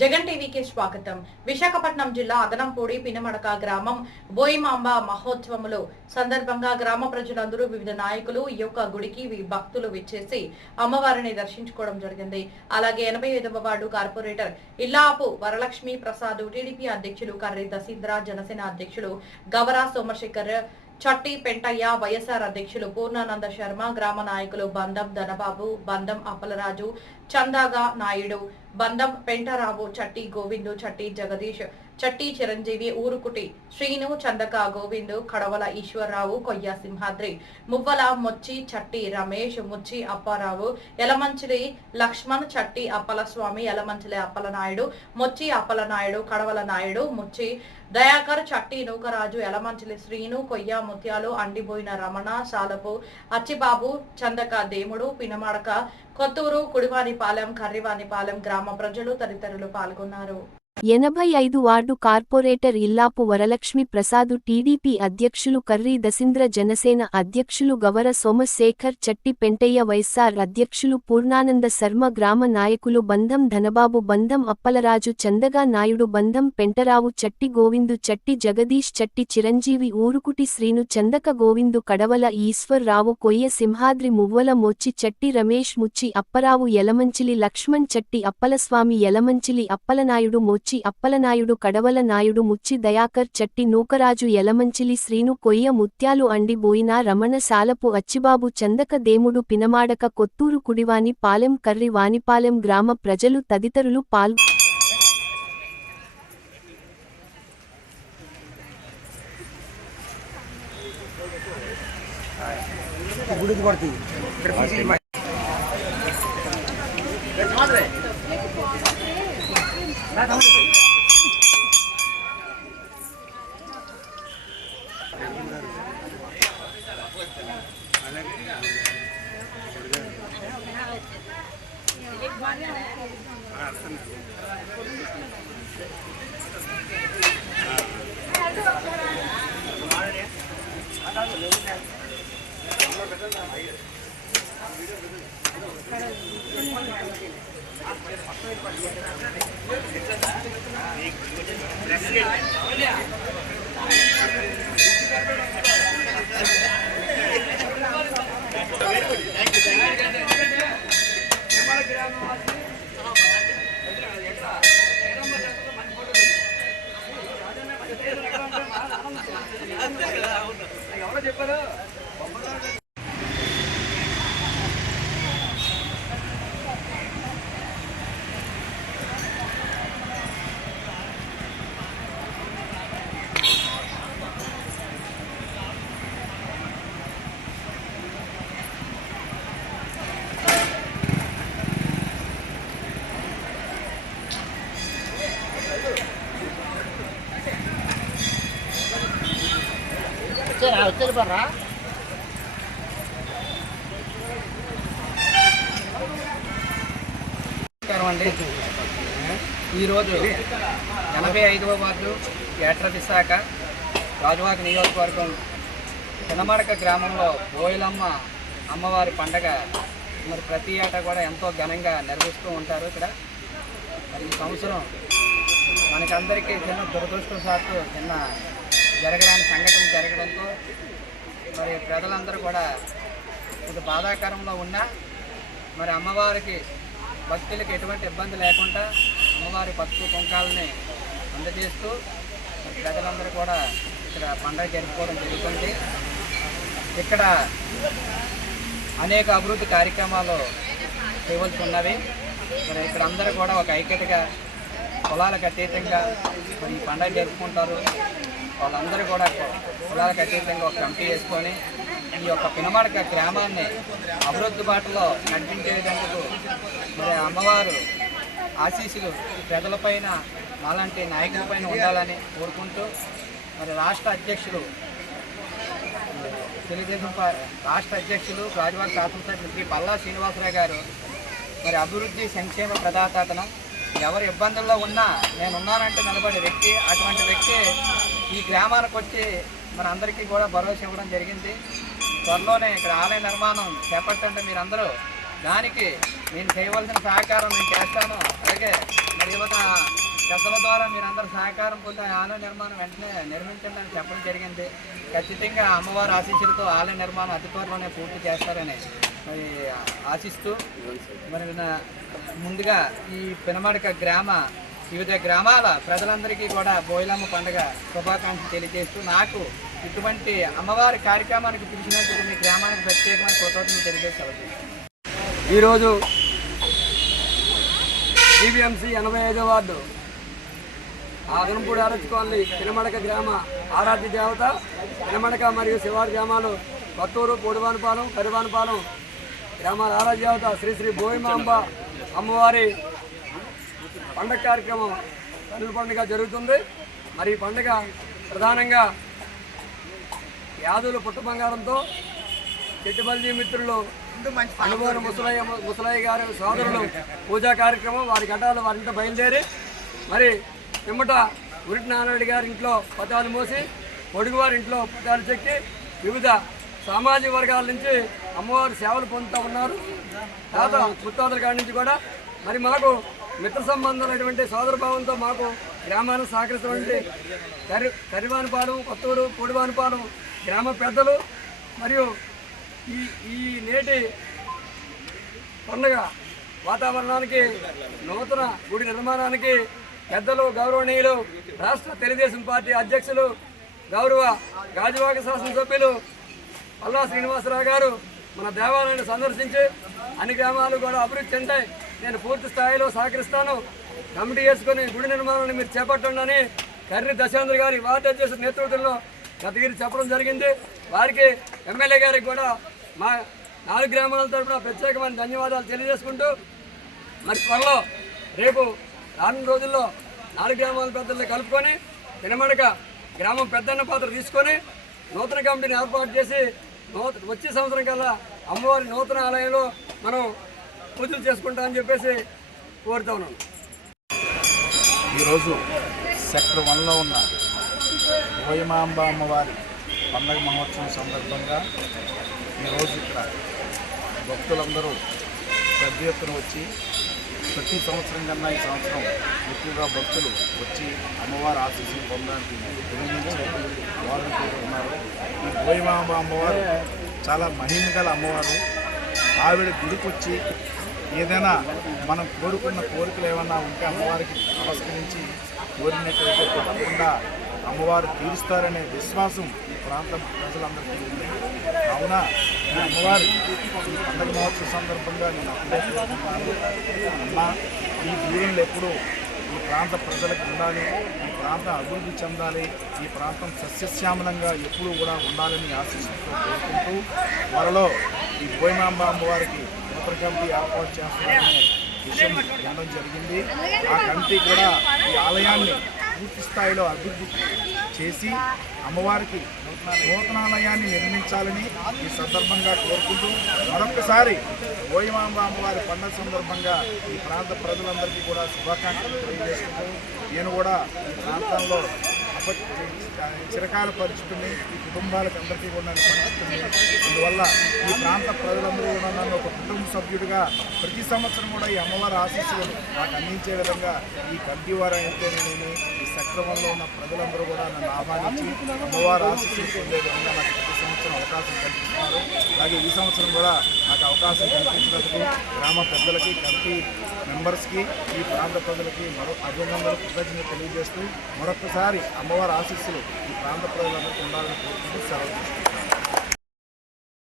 జగన్ టీవీకి స్వాగతం. విశాఖపట్నం జిల్లా అదనంపూడి పినమడక గ్రామం బోయిమాంబ మహోత్సవములు సందర్భంగా గ్రామ ప్రజలందరూ వివిధ నాయకులు ఈ యొక్క గుడికి భక్తులు విచ్చేసి అమ్మవారిని దర్శించుకోవడం జరిగింది. అలాగే 85వ ward corporator Illapu Varalakshmi Prasad, TDP అధ్యక్షులు కర్రి దశీంద్ర, జనసేన అధ్యక్షులు గవరా సోమశేఖర్, చట్టి పెంటయ్య, వైఎస్ఆర్ అధ్యక్షులు పూర్ణానంద శర్మ, గ్రామ నాయకులు బందం ధనబాబు, బందం అప్పలరాజు, చందాగా నాయుడు, బందం పెంటరావు, చట్టి గోవిందు, చట్టి జగదీష్, చట్టి చిరంజీవి, ఊరుకుటి శ్రీను, చందక గోవిందు, కడవల ఈశ్వరరావు, కొయ్య సింహాద్రి, మువ్వల మొచ్చి, చట్టి రమేష్, ముచ్చి అప్పారావు, యలమంచిలి లక్ష్మణ్, చట్టి అప్పలస్వామి, యలమంచిలి అప్పలనాయుడు, మొచ్చి అప్పలనాయుడు, కడవల నాయుడు, ముచ్చి దయాకర్, చట్టి నూకరాజు, యలమంచిలి శ్రీను, కొయ్య ముత్యాలు, అండిబోయిన రమణ, సాలపు అచ్చిబాబు, చందక దేముడు, పినమడక, కొత్తూరు, కుడివానిపాలెం, కర్రివానిపాలెం గ్రామ ప్రజలు తదితరులు పాల్గొన్నారు. 85 ward corporator Illapu Varalakshmi Prasad, TDP అధ్యక్షులు కర్రి దశీంద్ర, జనసేన అధ్యక్షులు గవర సోమశేఖర్, చట్టి పెంటయ్య, వైఎస్ఆర్ అధ్యక్షులు పూర్ణానంద శర్మ, గ్రామ నాయకులు బందం ధనబాబు, బందం అప్పలరాజు, చందగా నాయుడు, బందం పెంటరావు, చట్టి గోవిందు, చట్టి జగదీష్, చట్టి చిరంజీవి, ఊరుకుటి శ్రీను, చందక గోవిందు, కడవల ఈశ్వరరావు, కొయ్య సింహాద్రి, మువ్వల మొచ్చి, చట్టి రమేష్, ముచ్చి అప్పరావు, యలమంచిలి లక్ష్మణ్, చట్టి అప్పలస్వామి, యలమంచిలి అప్పలనాయుడు, మొచ్చి అప్పలనాయుడు, కడవల నాయుడు, ముచ్చి దయాకర్, చట్టి నూకరాజు, యలమంచిలి శ్రీను, కొయ్య ముత్యాలు, అండిబోయిన రమణ, సాలపు అచ్చిబాబు, చందక దేముడు, పినమాడక, కొత్తూరు, కుడివాని పాలెం, కర్రి వానిపాలెం గ్రామ ప్రజలు తదితరులు పాల్గొన్నారు. వచ్చారా అండి. ఈరోజు 85వ వార్డు ఏట్ర విశాఖ రాజువాక నియోజకవర్గం పినమడక గ్రామంలో బోయిలమ్మ అమ్మవారి పండగ మరి ప్రతి ఏటా కూడా ఎంతో ఘనంగా నిర్వహిస్తూ ఉంటారు. ఇక్కడ మరి ఈ సంవత్సరం మనకందరికీ చిన్న దురదృష్టవశాత్తు చిన్న జరగడానికి సంఘటన జరగడంతో మరి ప్రజలందరూ కూడా కొంచెం బాధాకరంలో ఉన్నా మరి అమ్మవారికి భక్తులకు ఎటువంటి ఇబ్బంది లేకుండా అమ్మవారి పసుపు కుంకాలని అందజేస్తూ ప్రజలందరూ కూడా ఇక్కడ పండుగ జరుపుకోవడం జరుగుతుంది. ఇక్కడ అనేక అభివృద్ధి కార్యక్రమాలు చేయవలసి ఉన్నవి. మరి ఇక్కడ అందరూ కూడా ఒక ఐక్యతగా కులాలకు అతీతంగా మరి ఈ పండుగ జరుపుకుంటారు. వాళ్ళందరూ కూడా కులాలకు అతీతంగా ఒక కమిటీ వేసుకొని ఈ యొక్క పినమడక గ్రామాన్ని అభివృద్ధి బాటలో నడిపించేందుకు మరి అమ్మవారు ఆశీస్సులు ప్రజలపైన అలాంటి నాయకులపైన ఉండాలని కోరుకుంటూ మరి రాష్ట్ర అధ్యక్షులు తెలుగుదేశం రాష్ట్ర అధ్యక్షులు రాజువాక శాసనసభ్యులు శ్రీ పల్లా శ్రీనివాసరావు గారు మరి అభివృద్ధి సంక్షేమ ప్రదాతను ఎవరు ఇబ్బందుల్లో ఉన్నా నేనున్నానంటే నిలబడే వ్యక్తి. అటువంటి వ్యక్తి ఈ గ్రామానికి వచ్చి మన అందరికీ కూడా భరోసా ఇవ్వడం జరిగింది. త్వరలోనే ఇక్కడ ఆలయ నిర్మాణం చేపట్టండి మీరందరూ. దానికి నేను చేయవలసిన సహకారం నేను చేస్తాను. అలాగే మరి యువత పెద్దల ద్వారా మీరందరూ సహకారం పొంది ఆలయ నిర్మాణం వెంటనే నిర్మించండి అని చెప్పడం జరిగింది. ఖచ్చితంగా అమ్మవారి ఆశీస్సులతో ఆలయ నిర్మాణం అతి త్వరలోనే పూర్తి చేస్తారని మరి ఆశిస్తూ మరి ముందుగా ఈ పెనమడక వివిధ గ్రామాల ప్రజలందరికీ కూడా బోయిలమ్మ పండుగ శుభాకాంక్షలు తెలియజేస్తూ నాకు ఇటువంటి అమ్మవారి కార్యక్రమానికి పిలిచినందుకు మీ గ్రామానికి ప్రత్యేకమైన కృతజ్ఞతలు తెలియజేస్తారు. ఈరోజు జీబీఎంసీ 85వ వార్డు అదనంపూడి ఆర్ఎచ్ కాలనీ పినమడక గ్రామ ఆరాధ్య దేవత పినమడక మరియు శివారు గ్రామాలు కొత్తూరు పొడివానిపాలెం కరివానిపాలెం గ్రామాల ఆరాధ్య దేవత శ్రీ శ్రీ బోయిమాంబ అమ్మవారి పండగ కార్యక్రమం కన్నుల పండుగ జరుగుతుంది. మరి ఈ పండుగ ప్రధానంగా యాదుల పుట్ట బంగారంతో చెట్టుబల్జీ మిత్రులు అనుభవం ముసలయ్య గారి సోదరులు పూజా కార్యక్రమం వారి ఘటాలు వారింట బయలుదేరి మరి పిమ్మట ఉరిటి నారాయణ గారి ఇంట్లో పతాలు మోసి పొడుగు వారి ఇంట్లో పతాలు చెక్కి వివిధ సామాజిక వర్గాల నుంచి అమ్మవారి సేవలు పొందుతూ ఉన్నారు. ముత్తాతల కాడి నుంచి కూడా మరి మాకు మిత్ర సంబంధాలైనటువంటి సోదరభావంతో మాకు గ్రామాన్ని సహకరిస్తున్నటువంటి కరివానిపాలెం కొత్తూరు పొడివానిపాలెం గ్రామ పెద్దలు మరియు ఈ నేటి పండుగ వాతావరణానికి నూతన గుడి నిర్మాణానికి పెద్దలు గౌరవనీయులు రాష్ట్ర తెలుగుదేశం పార్టీ అధ్యక్షులు గౌరవ గాజువాక శాసనసభ్యులు పల్లా శ్రీనివాసరావు గారు మన దేవాలయాన్ని సందర్శించి అన్ని గ్రామాలు కూడా అభివృద్ధి చెందాయి, నేను పూర్తి స్థాయిలో సహకరిస్తాను, కమిటీ వేసుకొని గుడి నిర్మాణాన్ని మీరు చేపట్టండి అని కర్రి దశాంధ్ర గారి వార్డు అధ్యక్షుల నేతృత్వంలో గతగిరి చెప్పడం జరిగింది. వారికి ఎమ్మెల్యే గారికి కూడా మా 4 గ్రామాల తరఫున ప్రత్యేకమైన ధన్యవాదాలు తెలియజేసుకుంటూ మరి త్వరలో రేపు రానున్న రోజుల్లో 4 గ్రామాల పెద్దల్ని కలుపుకొని పినమడక గ్రామం పెద్దన్న పాత్ర తీసుకొని నూతన కమిటీని ఏర్పాటు చేసి వచ్చే సంవత్సరం కల్లా అమ్మవారి నూతన ఆలయంలో మనం పూజలు చేసుకుంటామని చెప్పేసి కోరుతా ఉన్నాను. ఈరోజు సెక్టర్ 1లో ఉన్న బోయిమాంబ అమ్మవారి పండగ మహోత్సవం సందర్భంగా ఈరోజు ఇక్కడ భక్తులందరూ పెద్ద ఎత్తున వచ్చి ప్రతి సంవత్సరం కన్నా ఈ సంవత్సరం ఎక్కువగా భక్తులు వచ్చి అమ్మవారి ఆశీస్సులు పొందడానికి వారు కోరుతున్నారు. ఈ బోయిమాంబ అమ్మవారు చాలా మహిమ గల అమ్మవారు. ఆవిడ గుడికి వచ్చి ఏదైనా మనం కోరుకున్న కోరికలు ఏమన్నా ఉంటే అమ్మవారికి నమస్కరించి కోరినట్లయితే తప్పకుండా అమ్మవారు తీరుస్తారనే విశ్వాసం ఈ ప్రాంతం ప్రజలందరికీ ఉంది. కావున ఈ అమ్మవారి ఈ పండుగ మహోత్సవ సందర్భంగా నేను అమ్మ ఈ దీవెనలు ఎప్పుడూ ఈ ప్రాంత ప్రజలకు ఉండాలి, ఈ ప్రాంతం అభివృద్ధి చెందాలి, ఈ ప్రాంతం సస్యశ్యామలంగా ఎప్పుడూ కూడా ఉండాలని ఆశిస్తూ కోరుకుంటూ త్వరలో ఈ బోయిమాంబ అమ్మవారికి నూతన కమిటీ ఏర్పాటు చేస్తున్నారనే విషయం వినడం జరిగింది. ఆ కమిటీ కూడా ఈ ఆలయాన్ని పూర్తి స్థాయిలో అభివృద్ధి చేసి అమ్మవారికి నూతనాలయాన్ని నిర్మించాలని ఈ సందర్భంగా కోరుకుంటూ మరొకసారి బోయిమాంబ అమ్మవారి పండుగ సందర్భంగా ఈ ప్రాంత ప్రజలందరికీ కూడా శుభాకాంక్షలు తెలియజేసుకుంటూ నేను కూడా ఈ ప్రాంతంలో చిరకాల పరిస్థితిని ఈ కుటుంబాలకు అందరికీ కూడా నేను పంచుతుంది. అందువల్ల ఈ ప్రాంత ప్రజలందరూ కూడా నన్ను ఒక కుటుంబ సభ్యుడిగా ప్రతి సంవత్సరం కూడా ఈ అమ్మవారి ఆశీస్సులు నాకు అందించే విధంగా ఈ కమిటీ వారు అయితే నేను ఈ సక్రమంలో ఉన్న ప్రజలందరూ కూడా నన్ను ఆహ్వానించి అమ్మవారి ఆశీస్సులు పొందే విధంగా నాకు ప్రతి సంవత్సరం అవకాశం కల్పిస్తున్నారు. అలాగే ఈ సంవత్సరం కూడా నాకు అవకాశం కల్పించినందుకు గ్రామ పెద్దలకి కమిటీ మెంబర్స్కి ఈ ప్రాంత ప్రజలకి అభినందనలు కృతజ్ఞతలు తెలియజేస్తూ మరొకసారి అమ్మవారి ఆశీస్సులు ఈ ప్రాంత ప్రజలందరికీ ఉండాలని కోరుకుంటూ సెలవు.